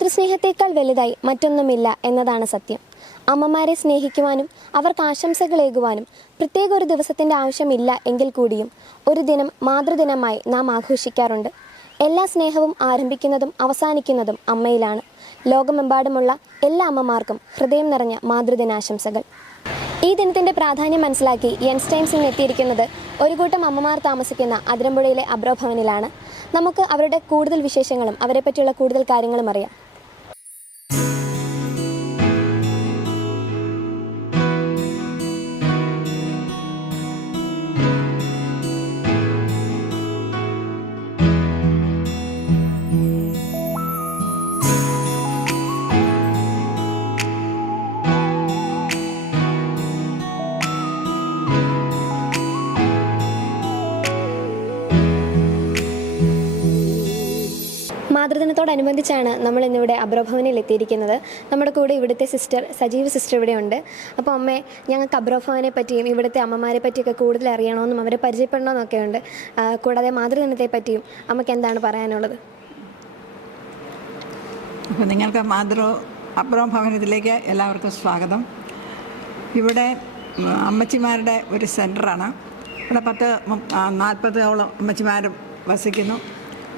മാതൃസ്നേഹത്തേക്കാൾ വലുതായി മറ്റൊന്നുമില്ല എന്നതാണ് സത്യം. അമ്മമാരെ സ്നേഹിക്കുവാനും അവർക്ക് ആശംസകളേകുവാനും പ്രത്യേക ഒരു ദിവസത്തിന്റെ ആവശ്യമില്ല എങ്കിൽ കൂടിയും ഒരു ദിനം മാതൃദിനമായി നാം ആഘോഷിക്കാറുണ്ട്. എല്ലാ സ്നേഹവും ആരംഭിക്കുന്നതും അവസാനിക്കുന്നതും അമ്മയിലാണ്. ലോകമെമ്പാടുമുള്ള എല്ലാ അമ്മമാർക്കും ഹൃദയം നിറഞ്ഞ മാതൃദിനാശംസകൾ. ഈ ദിനത്തിന്റെ പ്രാധാന്യം മനസ്സിലാക്കി യൻസ്റ്റൈൻസ് ഇന്ന് എത്തിയിരിക്കുന്നത് ഒരു കൂട്ടം അമ്മമാർ താമസിക്കുന്ന അതിരമ്പുഴയിലെ അബ്രോഭവനിലാണ് നമുക്ക് അവരുടെ കൂടുതൽ വിശേഷങ്ങളും അവരെ പറ്റിയുള്ള കൂടുതൽ കാര്യങ്ങളും അറിയാം. മാതൃദിനത്തോടനുബന്ധിച്ചാണ് നമ്മൾ ഇന്നിവിടെ അബ്രോഭവനിൽ എത്തിയിരിക്കുന്നത് നമ്മുടെ കൂടെ ഇവിടുത്തെ സിസ്റ്റർ സജീവ് സിസ്റ്റർ ഇവിടെ ഉണ്ട് അപ്പോൾ അമ്മേ ഞങ്ങൾക്ക് അബ്രോഭവനെ പറ്റിയും ഇവിടുത്തെ അമ്മമാരെ പറ്റിയൊക്കെ കൂടുതൽ അറിയണമെന്നും അവരെ പരിചയപ്പെടണമെന്നൊക്കെ ഉണ്ട് കൂടാതെ മാതൃദിനത്തെ പറ്റിയും അമ്മയ്ക്ക് എന്താണ് പറയാനുള്ളത്? അപ്പോൾ നിങ്ങൾക്ക് മാതൃ അബ്രോഭവനത്തിലേക്ക് ഭവനത്തിലേക്ക് എല്ലാവർക്കും സ്വാഗതം. ഇവിടെ അമ്മച്ചിമാരുടെ ഒരു സെന്ററാണ് ഇവിടെ പത്ത് നാൽപ്പതോളം അമ്മച്ചിമാരും വസിക്കുന്നു.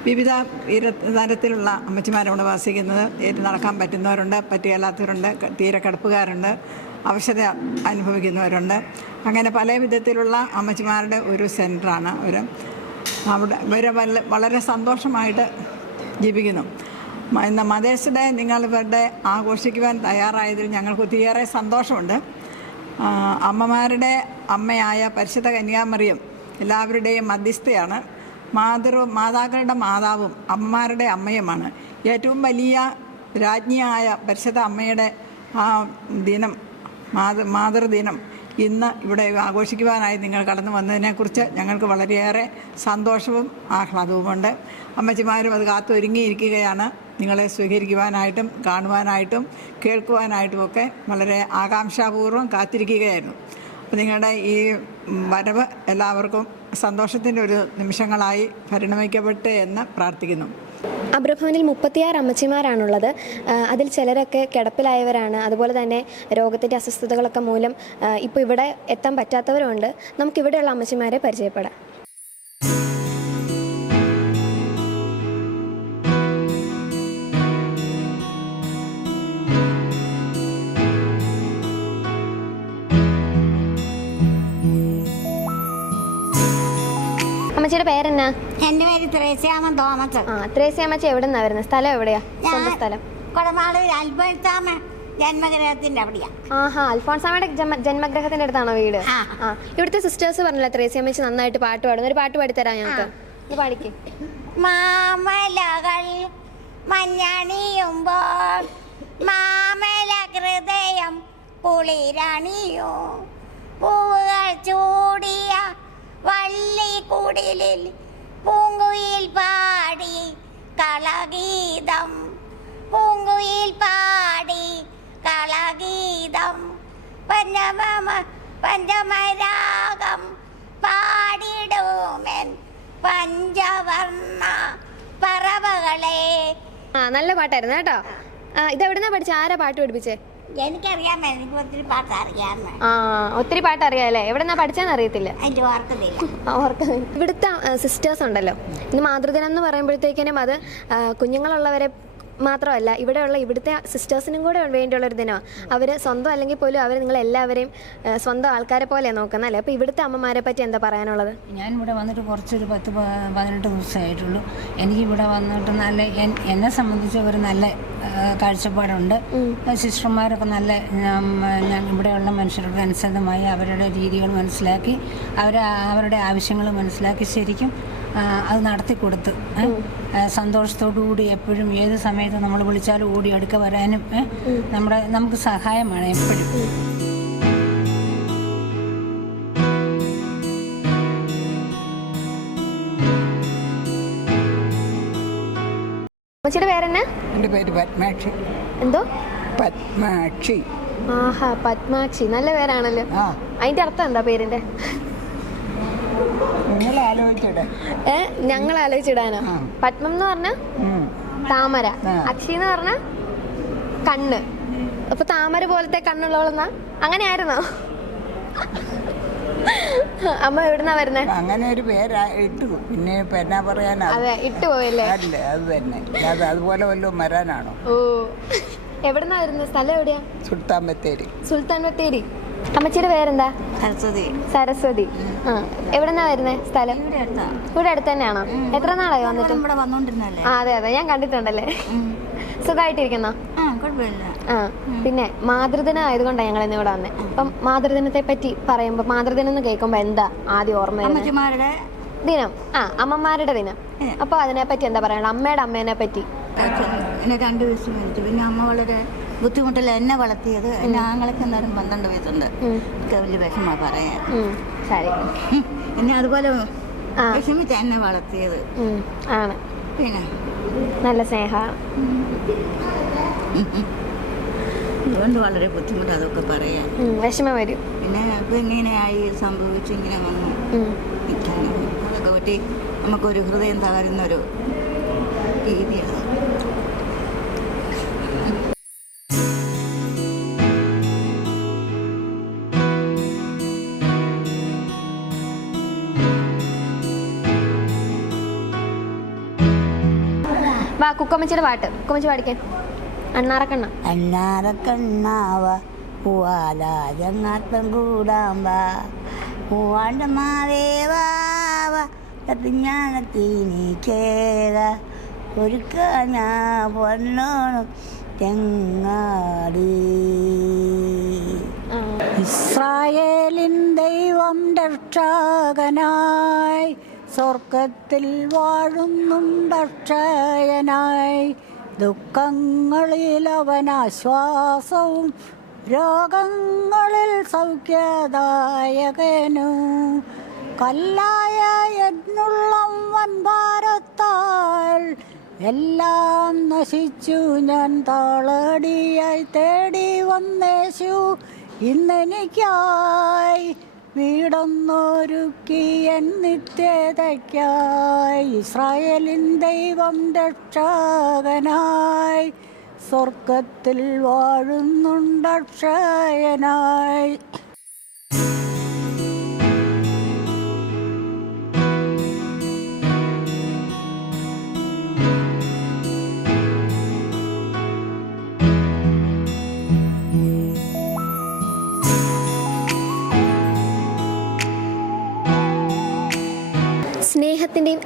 വിവിധ തീര- തരത്തിലുള്ള അമ്മച്ചിമാരാണ് വസിക്കുന്നത് നടക്കാൻ പറ്റുന്നവരുണ്ട് പറ്റിയല്ലാത്തവരുണ്ട് ക- തീരെ കിടപ്പുകാരുണ്ട് അവശത അനുഭവിക്കുന്നവരുണ്ട്. അങ്ങനെ പല വിധത്തിലുള്ള അമ്മച്ചിമാരുടെ ഒരു സെന്ററാണ് ഒരു അവിടെ ഇവരെ വളരെ സന്തോഷമായിട്ട് ജീവിക്കുന്നു. ഇന്ന് മദേഴ്സ് ഡേ നിങ്ങൾ ഇവരുടെ ആഘോഷിക്കുവാൻ തയ്യാറായതിൽ ഞങ്ങൾക്ക് ഒത്തിരിയേറെ സന്തോഷമുണ്ട്. അമ്മമാരുടെ അമ്മയായ പരിശുദ്ധ കന്യാമറിയം എല്ലാവരുടെയും മധ്യസ്ഥയാണ്. മാതൃ മാതാക്കളുടെ മാതാവും അമ്മമാരുടെ അമ്മയുമാണ്. ഏറ്റവും വലിയ രാജ്ഞിയായ പരിശുദ്ധ അമ്മയുടെ ആ ദിനം മാതൃ മാതൃദിനം ഇന്ന് ഇവിടെ ആഘോഷിക്കുവാനായി നിങ്ങൾ കടന്നു വന്നതിനെക്കുറിച്ച് ഞങ്ങൾക്ക് വളരെയേറെ സന്തോഷവും ആഹ്ലാദവുമുണ്ട്. അമ്മച്ചിമാരും അത് കാത്തൊരുങ്ങിയിരിക്കുകയാണ്. നിങ്ങളെ സ്വീകരിക്കുവാനായിട്ടും കാണുവാനായിട്ടും കേൾക്കുവാനായിട്ടും ഒക്കെ വളരെ ആകാംക്ഷാപൂർവം കാത്തിരിക്കുകയായിരുന്നു. അപ്പോൾ നിങ്ങളുടെ ഈ വരവ് എല്ലാവർക്കും സന്തോഷത്തിന്റെ ഒരു നിമിഷങ്ങളായി പരിണമിക്കപ്പെട്ടെ എന്ന് പ്രാർത്ഥിക്കുന്നു. അബ്രഭവനിൽ മുപ്പത്തിയാറ് അമ്മച്ചിമാരാണുള്ളത്. അതിൽ ചിലരൊക്കെ കിടപ്പിലായവരാണ്. അതുപോലെ തന്നെ രോഗത്തിന്റെ അസ്വസ്ഥതകളൊക്കെ മൂലം ഇപ്പോൾ ഇവിടെ എത്താൻ പറ്റാത്തവരുണ്ട് നമുക്കിവിടെയുള്ള അമ്മച്ചിമാരെ പരിചയപ്പെടാം. അമ്മച്ചിയുടെ പേരെന്നാ? എന്റെ പേര് ത്രേസ്യാമ തോമസ്. ആ ത്രേസി അമ്മച്ചി എവിടെ നിന്നാ വരുന്നത് സ്ഥലം എവിടെയാ? സ്വന്തം സ്ഥലം. ജന്മഗ്രഹത്തിന്റെ അവിടെയാ. ആഹാ അൽഫോൺസാമയുടെ ജന്മഗ്രഹത്തിന്റെ അടുത്താണോ വീട്? ആ. ഇവിടുത്തെ സിസ്റ്റേഴ്സ് പറഞ്ഞില്ല ത്രേസി അമ്മച്ചി നന്നായിട്ട് പാട്ട് പാടുന്നു. ഒരു പാട്ട് പാടിത്തരാം ഞങ്ങൾക്ക് ഇത് പാടിക്ക്. മാമലകൾ മഞ്ഞണിയുമ്പോൾ മാമല ഹൃദയം കുളിരണിയോ പൂവുകൾ ചൂടിയ വള്ളി കുടിലിൽ പൂങ്കുയിൽ പാടി കളഗീതം. പൂങ്കുയിൽ പാടി കളഗീതം. പഞ്ചമ പഞ്ചമരാഗം പാടിടുമെൻ പഞ്ചവർണ പറവകളെ. ആ നല്ല പാട്ടായിരുന്നു കേട്ടോ. ആ ഇത് എവിടുന്നാ പഠിച്ച? ആരാ പാട്ട് പഠിപ്പിച്ചേ? ഒത്തിരി പാട്ട് അറിയാം ആ ഒത്തിരി പാട്ട് അറിയാമല്ലേ എവിടെന്നാ പഠിച്ചെന്ന് അറിയത്തില്ല. ഇവിടുത്തെ സിസ്റ്റേഴ്സ് ഉണ്ടല്ലോ. ഇന്ന് മാതൃദിനം എന്ന് പറയുമ്പോഴത്തേക്കിനും അത് കുഞ്ഞുങ്ങളുള്ളവരെ മാത്രമല്ല ഇവിടെയുള്ള ഇവിടുത്തെ സിസ്റ്റേഴ്സിനും കൂടെ വേണ്ടിയുള്ള ഒരു ദിനമാണ് അവർ സ്വന്തം അല്ലെങ്കിൽ പോലും അവർ നിങ്ങൾ എല്ലാവരെയും സ്വന്തം ആൾക്കാരെ പോലെ നോക്കുന്നത് അല്ലേ? അപ്പോൾ ഇവിടുത്തെ അമ്മമാരെ പറ്റി എന്താ പറയാനുള്ളത്? ഞാൻ ഇവിടെ വന്നിട്ട് കുറച്ചൊരു പത്ത് പതിനെട്ട് ദിവസമായിട്ടുള്ളൂ എനിക്ക് ഇവിടെ വന്നിട്ട് നല്ല എന്നെ സംബന്ധിച്ച് ഒരു നല്ല കാഴ്ചപ്പാടുണ്ട്. സിസ്റ്റർമാരൊക്കെ നല്ല ഞാൻ ഇവിടെയുള്ള മനുഷ്യർക്ക് അനുസൃതമായി അവരുടെ രീതികൾ മനസ്സിലാക്കി അവർ അവരുടെ ആവശ്യങ്ങൾ മനസ്സിലാക്കി ശരിക്കും അത് നടത്തി കൊടുത്ത് സന്തോഷത്തോടു കൂടി സന്തോഷത്തോടുകൂടി എപ്പോഴും ഏത് സമയത്ത് നമ്മൾ വിളിച്ചാൽ ഓടി അടുക്ക വരാനും നമ്മുടെ നമുക്ക് സഹായമാണ് എപ്പോഴും. അമ്മച്ചിയുടെ പേരെന്നെ? എന്റെ പേര് പത്മാക്ഷി. എന്തോ? പത്മാക്ഷി. ആഹാ പത്മാക്ഷി. നല്ല പേരാണല്ലോ. ആ. അതിന്റെ അർത്ഥം എന്താ പേരിന്റെ? ഞങ്ങൾ ആലോചിച്ചിടാനോ. പത്മം എന്ന് പറഞ്ഞ. താമര. അക്ഷി എന്ന് പറഞ്ഞ കണ്ണ്. അപ്പൊ താമര പോലത്തെ കണ്ണുള്ളവളെന്നാ അങ്ങനെ ആയിരുന്നോ അമ്മ എവിടുന്നാ വരുന്നേ? അങ്ങനെ ഒരു പേരാ ഇട്ടു. പിന്നെ എന്നാ പറയാനാ? അതെ ഇട്ടു പോയല്ലേ? അല്ല അത് തന്നെ. അത് അതുപോലെ വല്ലതും വരാനാണോ? ഓ. എവിടുന്നാ വരുന്നത് സ്ഥലം എവിടെയാ? സുൽത്താൻ ബത്തേരി. സുൽത്താൻ ബത്തേരി. അമ്മച്ചിയുടെ പേരെന്താ? സരസ്വതി. സരസ്വതി. ആ എവിടെന്നാ വരുന്നേ സ്ഥലം? ഇവിടെ അടുത്ത്. തന്നെയാണോ? എത്ര നാളായി വന്നിട്ട്? ഇവിടെ വന്നോണ്ടിരുന്നല്ലേ ആ അതെ അതെ. ഞാൻ കണ്ടിട്ടുണ്ടല്ലേ? സുഖമായിട്ടിരിക്കുന്നോ ആ പിന്നെ മാതൃദിനം ആയതുകൊണ്ടാണ് ഞങ്ങൾ ഇന്ന് ഇവിടെ വന്നേ. അപ്പം മാതൃദിനത്തെ പറ്റി പറയുമ്പോൾ മാതൃദിനം എന്ന് കേൾക്കുമ്പോൾ എന്താ ആദ്യം ഓർമ്മ ദിനം. ആ അമ്മമാരുടെ ദിനം. അപ്പോൾ അതിനെ പറ്റി എന്താ പറയണത് അമ്മയുടെ അമ്മേനെ പറ്റി രണ്ട് വയസ്സ് മരിച്ചു പിന്നെ അമ്മ വളരെ ബുദ്ധിമുട്ടില്ല എന്നെ വളർത്തിയത് എന്നെ ആങ്ങളൊക്കെ എന്തായാലും പന്ത്രണ്ട് വയസ്സുണ്ട്. ഒക്കെ വലിയ വിഷമ പറയാൻ. ശരി. എന്നെ അതുപോലെ. വിഷമിച്ച എന്നെ വളർത്തിയത്. ആണ്. പിന്നെ? നല്ല സ്നേഹമാണ് അതുകൊണ്ട് വളരെ ബുദ്ധിമുട്ട് അതൊക്കെ പറയാൻ. ഉം, വിഷമം വരും. പിന്നെ ഇപ്പം ഇങ്ങനെയായി സംഭവിച്ചു ഇങ്ങനെ വന്നു അതൊക്കെ പറ്റി നമുക്കൊരു ഹൃദയം തകരുന്നൊരു രീതിയാണ് കുക്കമ്മച്ചിയുടെ പാട്ട്. കുക്കമ്മച്ചി പാടിക്കാൻ അണ്ണാറക്കണ്ണ. അണ്ണാറക്കണ്ണാവ പൂവാലാജങ്ങാത്തം കൂടാമ്പ. പൂവാണ്ട മാവേവാവ ഞാനത്തീനി കേക ഒരുക്കാന പൊന്നോണം ചെങ്ങാടി ഇസ്രായേലിൻ ദൈവം രക്ഷകനായി. സ്വർഗത്തിൽ വാഴുന്നുണ്ടക്ഷയനായി ദുഃഖങ്ങളിൽ അവൻ ആശ്വാസവും രോഗങ്ങളിൽ സൗഖ്യദായകനു. കല്ലായ എന്നുള്ളം വൻഭാരത്താൽ എല്ലാം നശിച്ചു. ഞാൻ താളടിയായി തേടി വന്നേശു. ഇന്നെനിക്കായി വീടൊന്നൊരുക്കി എൻ നിത്യതയ്ക്കായി ഇസ്രായേലിൻ ദൈവം രക്ഷകനായി. സ്വർഗത്തിൽ വാഴുന്നുണ്ടക്ഷയനായി.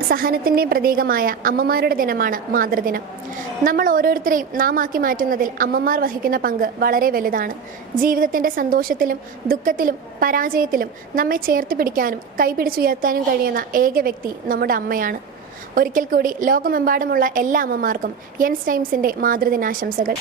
സഹനത്തിന്റെയും പ്രതീകമായ അമ്മമാരുടെ ദിനമാണ് മാതൃദിനം. നമ്മൾ ഓരോരുത്തരെയും നാം ആക്കി മാറ്റുന്നതിൽ അമ്മമാർ വഹിക്കുന്ന പങ്ക് വളരെ വലുതാണ്. ജീവിതത്തിന്റെ സന്തോഷത്തിലും ദുഃഖത്തിലും പരാജയത്തിലും നമ്മെ ചേർത്ത് പിടിക്കാനും കൈപിടിച്ചുയർത്താനും കഴിയുന്ന ഏക വ്യക്തി നമ്മുടെ അമ്മയാണ്. ഒരിക്കൽ കൂടി ലോകമെമ്പാടുമുള്ള എല്ലാ അമ്മമാർക്കും യൻസ് ടൈംസിന്റെ മാതൃദിനാശംസകൾ.